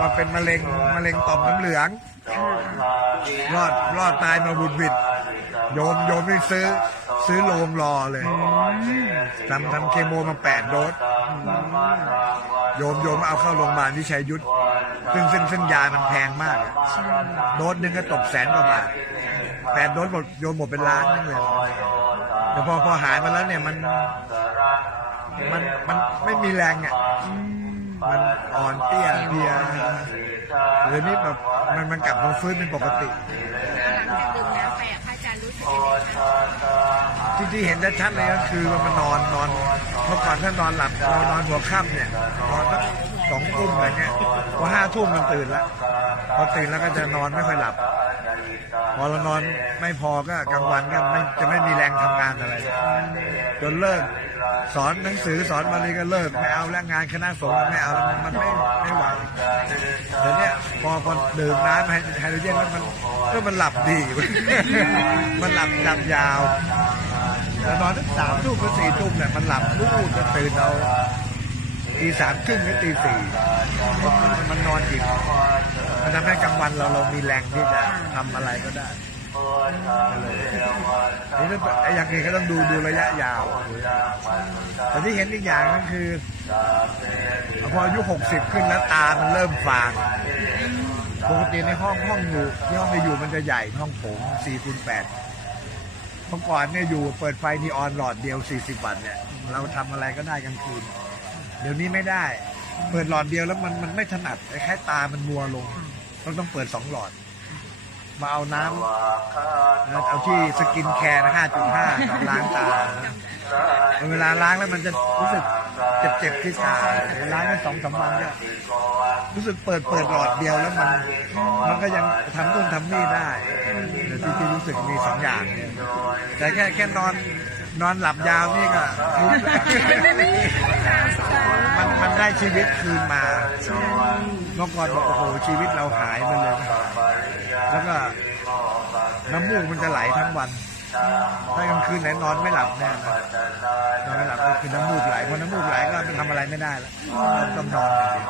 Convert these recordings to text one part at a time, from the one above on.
มาเป็นมะเร็งมะเร็งต่อมน้ำเหลือง รอดรอดตายมาบุดบิด โยมโยมไม่ซื้อ ซื้อโรงรอเลยทำทำเคโมมาแปดโดสโยมโยมเอาเข้าโรงพยาบาลวิชัยยุทธซึ่งซึ่งซึ่งยามันแพงมากอะโดสหนึงก็ตกแสนกว่าบาทแปดโดสหมดโยมหมดเป็นล้านนึงเลยแต่พอพอหายมาแล้วเนี่ยมันมันมันไม่มีแรงอะ มันอ่อนเตี้ยเพลียเดี๋ยวนี้แบบมันมันกลับมาฟื้นเป็นปกติจระอาจารย์รู้สึกยังไงคะที่ที่เห็นชัดเลยก็คือมันนอนนอนเมื่อก่อนถ้านอนหลับเรานอนหัวค่ำเนี่ยนอนสักสองทุ่มอะไรเงี้ยพอห้าทุ่มมันตื่นแล้วพอตื่นแล้วก็จะนอนไม่ค่อยหลับ พอเรานอนไม่พอก็กลางวันก็ไม่จะไม่มีแรงทำงานอะไร จนเลิก สอนหนังสือสอนบาลีก็เลิกไม่เอาแล้วงานคณะสงฆ์ไม่เอามันไม่ไม่ไหวเดี๋ยวนี้พอพอดื่มน้ำไฮโดรเจนแล้วมันก็มันหลับดี มันหลับหลับยาวแต่นอนตั้งสามทุ่มหรือสี่ทุ่มเนี่ยมันหลับลูดจะตื่นเอาตีสามครึ่งหรือตีสี่มันมันมันนอนอิ่มมันทำให้กลางวันเราเรามีแรงที่จะทำอะไรก็ได้ นี่ถ้าไอ้อย่างอื่นก็ต้องดูดูระยะยาว แต่ที่เห็นอีกอย่างก็คือพออายุหกสิบขึ้นแล้วตามันเริ่มฟางปกติในห้องห้องอยู่ที่ห้องไปอยู่มันจะใหญ่ห้องโถงสี่คูณแปดเมื่อก่อนเนี่ยอยู่เปิดไฟนีออนหลอดเดียว 40 วัตต์เนี่ย เราทำอะไรก็ได้กลางคืน เดี๋ยวนี้ไม่ได้ เปิดหลอดเดียวแล้วมันมันไม่ถนัดไอ้แค่ตามันมัวลงต้องต้องเปิดสองหลอด มาเอาน้ำนะเอาที่สกินแคร์นะ5.5ล้างตาเวลาล้างแล้วมันจะรู้สึกเจ็บๆที่ตาล้างกันสองสามวันก็รู้สึกเปิดเปิดหลอดเดียวแล้วมันมันก็ยังทำนู่นทำนี่ได้แต่ที่ที่รู้สึกมีสองอย่างเนี่ยแต่แค่แค่นอนนอนหลับยาวนี่ก็คุ้มแล้วมันมันได้ชีวิตคืนมาเมื่อก่อนบอกโอ้โหชีวิตเราหายไปเลย แล้วก็น้ำมูกมันจะไหลทั้งวัน ถ้ากลางคืนไหนนอนไม่หลับแน่นะนอนไม่หลับก็คือน้ำมูกไหลพอน้ำมูกไหลก็ทำอะไรไม่ได้แล้วต้องนอนอย่างเดียว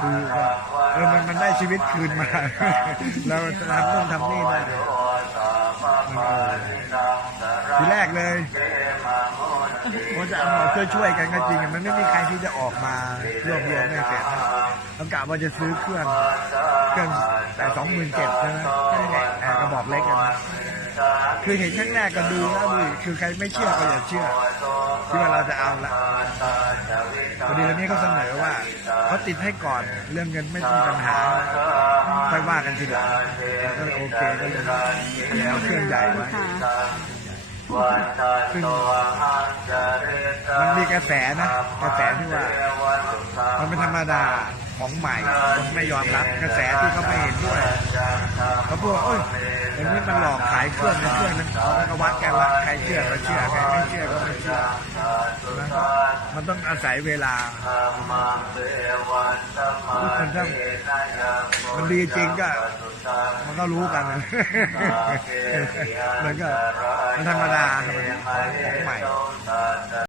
คือเออมันมันได้ชีวิตคืนมาเราจะทำนู่นทำนี่ได้มันเออทีแรกเลยว่าจะเอามาช่วยช่วยกันก็จริงมันไม่มีใครที่จะออกมารวบรวมให้เสร็จนะต้องกะว่าจะซื้อเครื่อง เครื่องแต่สองหมื่นเจ็ดใช่ไหมแอร์กระบอกเล็กกันะคือเห็นครั้งแรกก็ดูแล้วดูคือใครไม่เชื่อก็อย่าเชื่อที่ว่าเราจะเอาละพอดีวันนี้เขาเสนอว่าเขาติดให้ก่อนเรื่องเงินไม่มีปัญหาค่อยว่ากันทีหลังก็โอเคก็เลยเอาเครื่องใหญ่ไว้ซึ่งมันมีกระแสนะกระแสที่ว่า มันเป็นธรรมดา ของใหม่คนไม่ยอมรับกระแสที่เขาไม่เห็นด้วยเขาพูดว่าเอ้ยอย่างนี้มันหลอกขายเครื่องในเครื่องนั้นแล้วก็วัดกันว่าใครเชื่อก็เชื่อใครไม่เชื่อก็ไม่เชื่อนะมันต้องอาศัยเวลามันต้องมันดีจริงก็มันก็รู้กันนะมันก็มันธรรมดาธรรมดาของใหม่